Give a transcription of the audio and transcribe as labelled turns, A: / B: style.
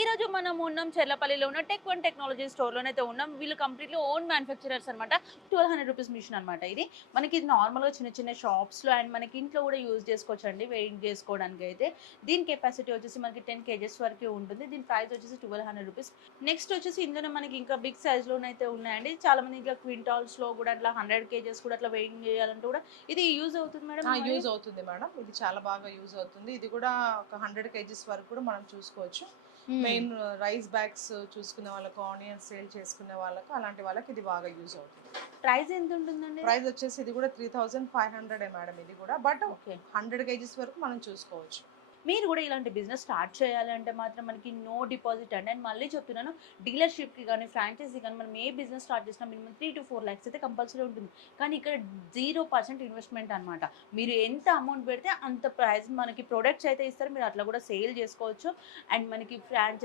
A: ఈ రోజు మనం ఉన్నాం చెర్లపల్లిలో ఉన్న. టెక్ వన్ టెక్నాలజీ స్టోర్లోనే అయితే ఉన్నాం. వీళ్ళు కంప్లీట్లీ ఓన్ మ్యానుఫ్యాక్చరర్స్ అనమాట ట్వెల్వ్ హండ్రెడ్ రూపీస్ మిషన్ అనమాట ఇది. మనకి ఇది నార్మల్గా చిన్న చిన్న షాప్స్లో అండ్ మనకి ఇంట్లో కూడా యూజ్ చేసుకోవచ్చు అండి వెయిట్ చేసుకోవడానికి అయితే. దీని కెపాసిటీ వచ్చేసి మనకి టెన్ కేజెస్ వరకు ఉంటుంది. దీని ప్రైస్ వచ్చేసి ట్వెల్వ్ హండ్రెడ్ రూపీస్ నెక్స్ట్ వచ్చేసి ఇందులో మనకి ఇంకా బిగ్ సైజ్లోనైతే ఉన్నాయండి. చాలా మంది ఇంకా క్వింటాల్స్లో కూడా అట్లా హండ్రెడ్ కేజెస్ కూడా అట్లా వెయిట్ చేయాలంటే కూడా ఇది యూజ్ అవుతుంది మేడం
B: యూజ్ అవుతుంది మేడం. ఇది చాలా బాగా యూజ్ అవుతుంది. ఇది కూడా ఒక హండ్రెడ్ కేజీస్ వరకు కూడా మనం చూసుకోవచ్చు. మెయిన్ రైస్ బ్యాగ్స్ చూసుకునే వాళ్ళకు ఆనియన్స్ సేల్ చేసుకునే వాళ్ళకు అలాంటి వాళ్ళకి ఇది బాగా యూజ్ అవుతుంది.
A: ప్రైస్ ఎంత ఉంటుందండి
B: ప్రైస్ వచ్చేసి ఇది కూడా three thousand five hundred madam ఇది కూడా. But
A: okay.
B: హండ్రెడ్ కేజీస్ వరకు మనం చూసుకోవచ్చు.
A: మీరు కూడా ఇలాంటి బిజినెస్ స్టార్ట్ చేయాలంటే మాత్రం మనకి నో డిపాజిట్ అండి అండ్ మళ్ళీ చెప్తున్నాను డీలర్షిప్కి కానీ ఫ్రాంచైజీ కానీ మనం ఏ బిజినెస్ స్టార్ట్ చేసినా minimum three to four lakhs అయితే కంపల్సరీ ఉంటుంది. కానీ ఇక్కడ జీరో పర్సెంట్ ఇన్వెస్ట్మెంట్ అనమాట మీరు ఎంత అమౌంట్ పెడితే అంత ప్రైస్ మనకి ప్రొడక్ట్స్ అయితే ఇస్తారు. మీరు అట్లా కూడా సేల్ చేసుకోవచ్చు. అండ్ మనకి ఫ్రాంచైజ్